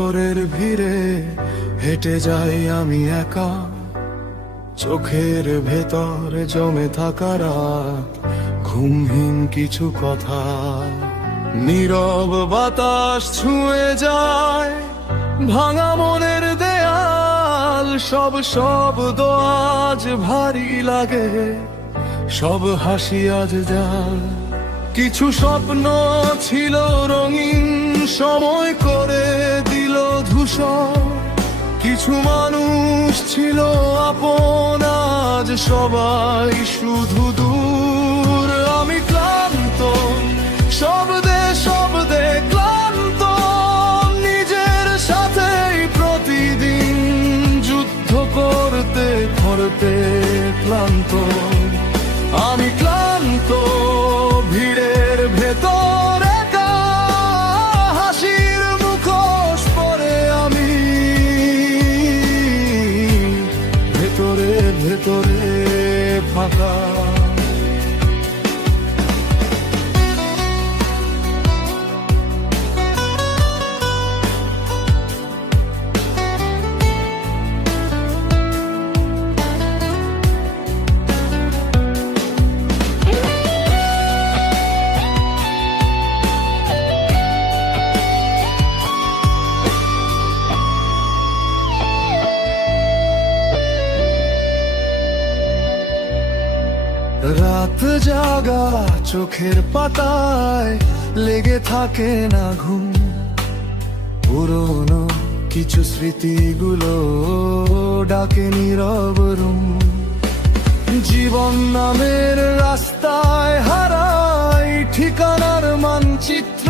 শহরের ভিড়ে হেঁটে যাই আমি একা, চোখের ভেতর জমে থাকা রাত, ঘুমহীন কিছু কথা। নীরব বাতাস ছুঁয়ে যায় ভাঙা মনের দেয়াল, সব শব্দ আজ ভারী লাগে, সব হাসি আজ জাল। কিছু স্বপ্ন ছিল রঙিন, সময় করে দিল ধূসর। কিছু মানুষ ছিল আপন, আজ সবাই শুধু দূর। আমি ক্লান্ত, শব্দে শব্দে ক্লান্ত, নিজের সাথেই প্রতিদিন যুদ্ধ করতে করতে ক্লান্ত। আমি ক্লান্ত, ভিড়ের ভেতর একা, হাসির মুখোশ পরে আমি, ভেতরে ভেতরে ফাঁকা। রাত জাগা চোখের পাতায় লেগে থাকে না ঘুম, পুরনো কিছু স্মৃতিগুলো ডাকে নীরব রুম। জীবন নামের রাস্তায় হারাই ঠিকানার মানচিত্র,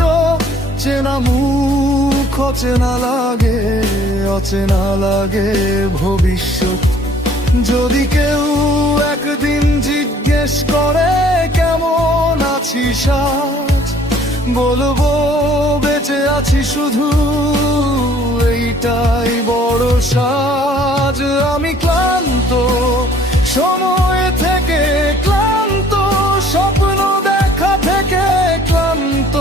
চেনা মুখ অচেনা লাগে, অচেনা লাগে ভবিষ্যৎ। যদি কেউ একদিন জিজ্ঞেস করে কেমন আছিস আজ, বলবো বেঁচে আছি শুধু, এইটাই বড় সাজ। আমি ক্লান্ত, সময় থেকে ক্লান্ত, স্বপ্ন দেখা থেকে ক্লান্ত,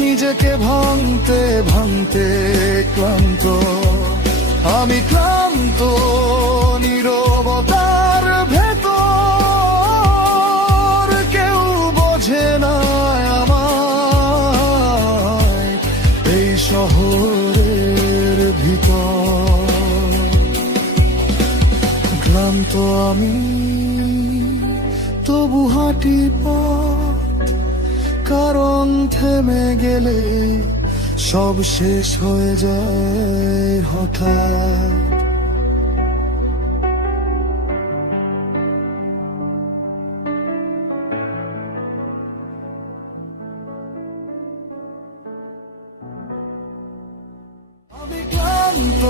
নিজেকে ভাঙতে ভাঙতে ক্লান্ত। আমি ক্লান্ত, নীরবতার ভেতর কেউ বোঝে না আমায়, এই শহরের ভিতর। ক্লান্ত আমি, তবু হাঁটি পথ, কারণ থেমে গেলে সব শেষ হয়ে যায় হঠাৎ। আমি ক্লান্ত,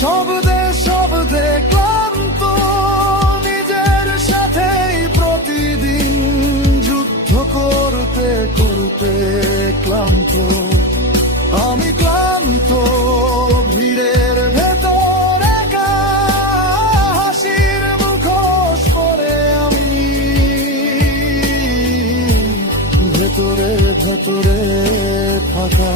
শব্দে শব্দে ক্লান্ত, নিজের সাথেই প্রতিদিন যুদ্ধ করতে করতে ক্লান্ত। আমি ক্লান্ত, ভিড়ের ভেতর একা, হাসির মুখোশ পরে আমি, ভেতরে ভেতরে ফাঁকা।